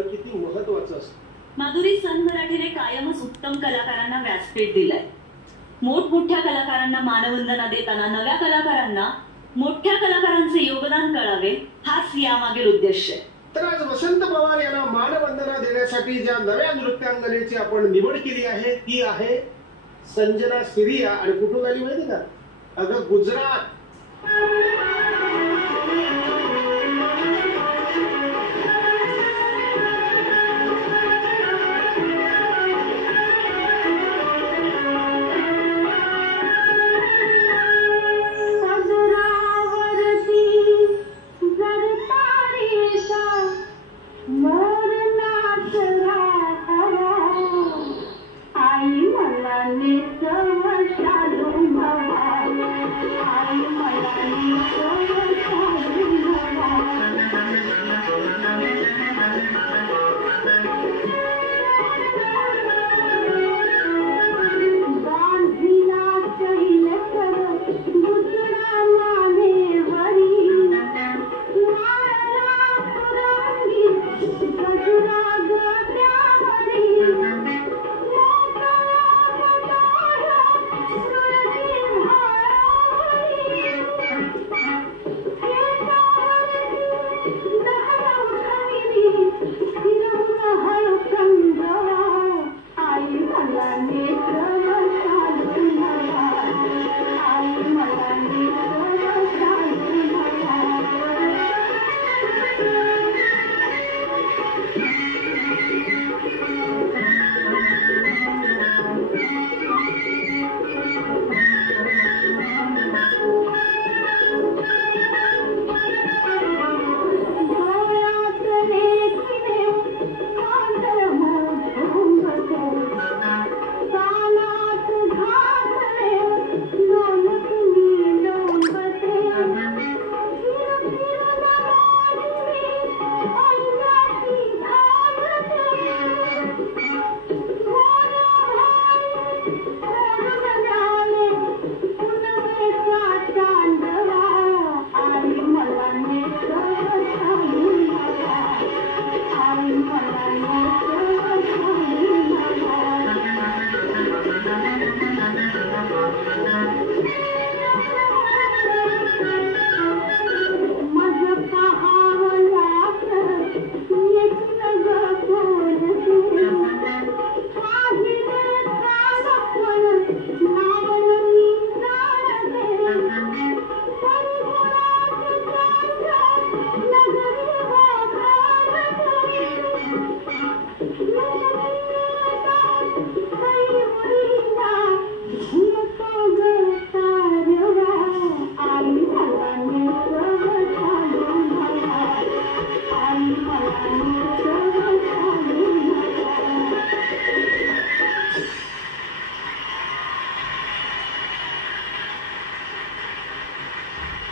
किती महत्वाचं असतं. माधुरी, सन मराठीने कायमच उत्तम कलाकारांना व्यासपीठ दिलंय. मोठमोठ्या कलाकारांना मानवंदना देताना नव्या कलाकारांना मोठ्या कलाकारांचे योगदान कळावे, हाच यामागील उद्देश आहे. तर आज वसंत पवार यांना मानवंदना देण्यासाठी ज्या नव्या नृत्यांगनेची आपण निवड केली आहे ती आहे संजना सिरिया. आणि कुठून आली माहिती का? अगं गुजरात.